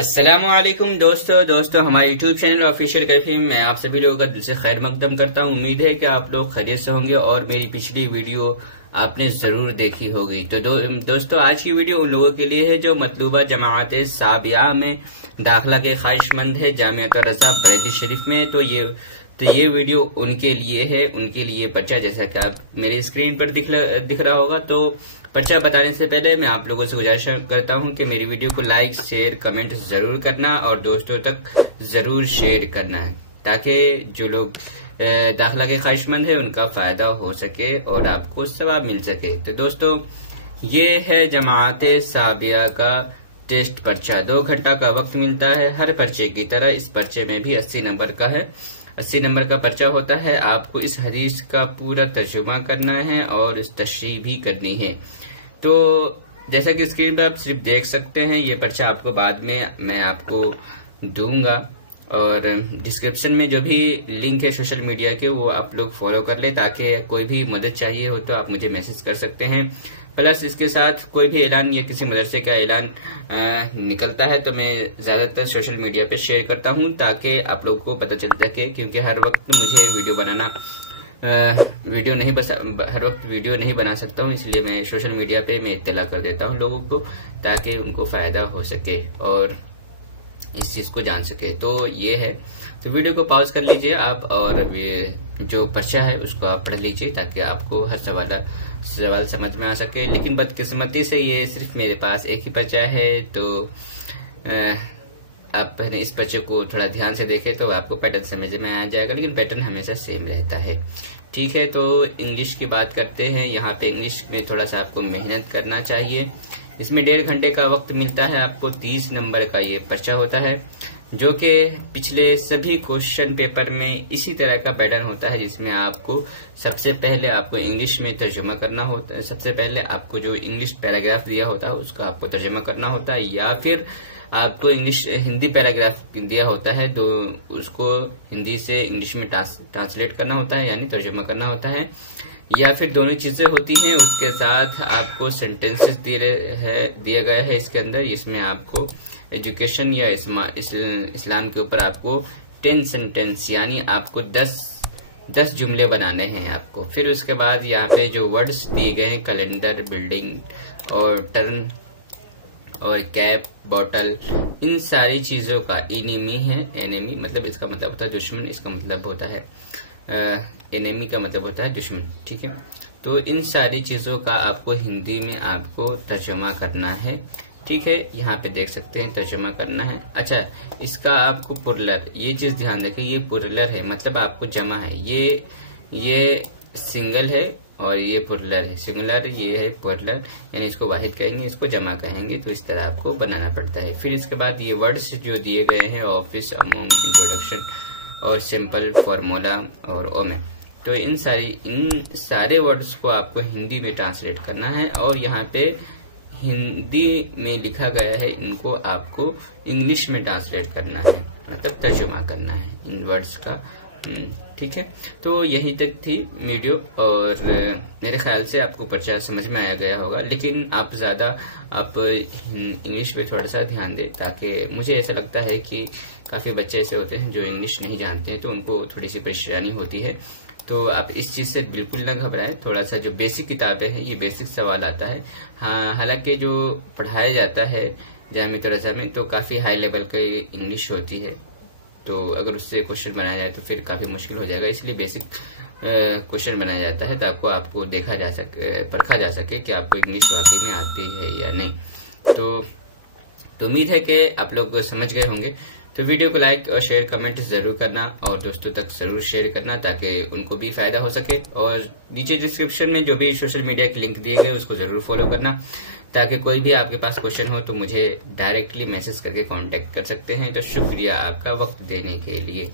अस्सलामुअलैकुम दोस्तों हमारे YouTube चैनल ऑफिशियल कैफे में मैं आप सभी लोगों का दिल से खैर मकदम करता हूं। उम्मीद है कि आप लोग खैरियत से होंगे और मेरी पिछली वीडियो आपने जरूर देखी होगी। तो दोस्तों आज की वीडियो उन लोगों के लिए है जो मतलूबा जमाअत साबिया में दाखिला के ख्वाहिशमंद है जामियात रज़ा बरेली शरीफ में। तो ये वीडियो उनके लिए है, उनके लिए पर्चा जैसा कि आप मेरे स्क्रीन पर दिख रहा होगा। तो पर्चा बताने से पहले मैं आप लोगों से गुजारिश करता हूं कि मेरी वीडियो को लाइक शेयर कमेंट जरूर करना और दोस्तों तक जरूर शेयर करना है ताकि जो लोग दाखिला के ख्वाहिशमंद है उनका फायदा हो सके और आपको सवाब मिल सके। तो दोस्तों ये है जमाअत साबिया का टेस्ट पर्चा। 2 घंटा का वक्त मिलता है। हर पर्चे की तरह इस पर्चे में भी 80 नंबर का है। 80 नंबर का पर्चा होता है। आपको इस हदीस का पूरा तर्जुमा करना है और इस तशरीह भी करनी है। तो जैसा कि स्क्रीन पर आप सिर्फ देख सकते हैं, ये पर्चा आपको बाद में मैं आपको दूंगा और डिस्क्रिप्शन में जो भी लिंक है सोशल मीडिया के वो आप लोग फॉलो कर ले ताकि कोई भी मदद चाहिए हो तो आप मुझे मैसेज कर सकते हैं। प्लस इसके साथ कोई भी ऐलान या किसी मदरसे का ऐलान निकलता है तो मैं ज्यादातर सोशल मीडिया पे शेयर करता हूं ताकि आप लोगों को पता चल सके, क्योंकि हर वक्त मुझे हर वक्त वीडियो नहीं बना सकता हूं, इसलिए मैं सोशल मीडिया पे मैं इत्तला कर देता हूं लोगों को ताकि उनको फायदा हो सके और इस चीज को जान सके। तो ये है, तो वीडियो को पॉज कर लीजिए आप और जो पर्चा है उसको आप पढ़ लीजिए ताकि आपको हर सवाल समझ में आ सके। लेकिन बदकिस्मती से ये सिर्फ मेरे पास एक ही पर्चा है, तो आप पहले इस पर्चे को थोड़ा ध्यान से देखें तो आपको पैटर्न समझ में आ जाएगा, लेकिन पैटर्न हमेशा सेम रहता है। ठीक है, तो इंग्लिश की बात करते हैं। यहाँ पे इंग्लिश में थोड़ा सा आपको मेहनत करना चाहिए। इसमें 1.5 घंटे का वक्त मिलता है। आपको 30 नंबर का ये पर्चा होता है जो कि पिछले सभी क्वेश्चन पेपर में इसी तरह का पैटर्न होता है, जिसमें आपको सबसे पहले आपको इंग्लिश में तर्जुमा करना होता है। सबसे पहले आपको जो इंग्लिश पैराग्राफ दिया होता है उसका आपको तर्जुमा करना होता है, या फिर आपको हिंदी पैराग्राफ दिया होता है तो उसको हिंदी से इंग्लिश में ट्रांसलेट करना होता है यानी तर्जुमा करना होता है, या फिर दोनों चीजें होती हैं। उसके साथ आपको सेंटेंसेस दिया गया है इसके अंदर, इसमें आपको एजुकेशन या इस्लाम के ऊपर आपको 10 सेंटेंस यानी आपको 10 जुमले बनाने हैं आपको। फिर उसके बाद यहाँ पे जो वर्ड्स दिए गए हैं कैलेंडर, बिल्डिंग और टर्न और कैप, बॉटल, इन सारी चीजों का एनिमी मतलब इसका मतलब होता है दुश्मन, इसका मतलब होता है एनिमी का मतलब होता है दुश्मन। ठीक है, तो इन सारी चीजों का आपको हिंदी में आपको तर्जुमा करना है। ठीक है, यहाँ पे देख सकते हैं तर्जुमा करना है। अच्छा, इसका आपको पुरलर, ये चीज ध्यान रखें, ये पुरलर है मतलब आपको जमा है। ये सिंगल है और ये पुरलर है। सिंगुलर ये है पुरलर, यानी इसको वाहिद कहेंगे, इसको जमा कहेंगे। तो इस तरह आपको बनाना पड़ता है। फिर इसके बाद ये वर्ड्स जो दिए गए हैं ऑफिस, अमोंग, इंट्रोडक्शन और सिंपल, फॉर्मूला और ओमेन, तो इन सारे वर्ड्स को आपको हिंदी में ट्रांसलेट करना है और यहाँ पे हिंदी में लिखा गया है, इनको आपको इंग्लिश में ट्रांसलेट करना है, मतलब तर्जुमा करना है इन वर्ड्स का। ठीक है, तो यही तक थी वीडियो और मेरे ख्याल से आपको पर्चा समझ में आया गया होगा, लेकिन आप इंग्लिश पे थोड़ा सा ध्यान दें ताकि मुझे ऐसा लगता है कि काफी बच्चे ऐसे होते हैं जो इंग्लिश नहीं जानते हैं तो उनको थोड़ी सी परेशानी होती है। तो आप इस चीज से बिल्कुल न घबराएं। थोड़ा सा जो बेसिक किताबें हैं ये बेसिक सवाल आता है। हाँ, हालांकि जो पढ़ाया जाता है जामियात रज़ा में तो काफी हाई लेवल की इंग्लिश होती है, तो अगर उससे क्वेश्चन बनाया जाए तो फिर काफी मुश्किल हो जाएगा, इसलिए बेसिक क्वेश्चन बनाया जाता है ताकि आपको परखा जा सके कि आपको इंग्लिश वाकई में आती है या नहीं। तो उम्मीद है कि आप लोग समझ गए होंगे। तो वीडियो को लाइक और शेयर कमेंट जरूर करना और दोस्तों तक जरूर शेयर करना ताकि उनको भी फायदा हो सके। और नीचे डिस्क्रिप्शन में जो भी सोशल मीडिया के लिंक दिए गए उसको जरूर फॉलो करना ताकि कोई भी आपके पास क्वेश्चन हो तो मुझे डायरेक्टली मैसेज करके कांटेक्ट कर सकते हैं। तो शुक्रिया आपका वक्त देने के लिए।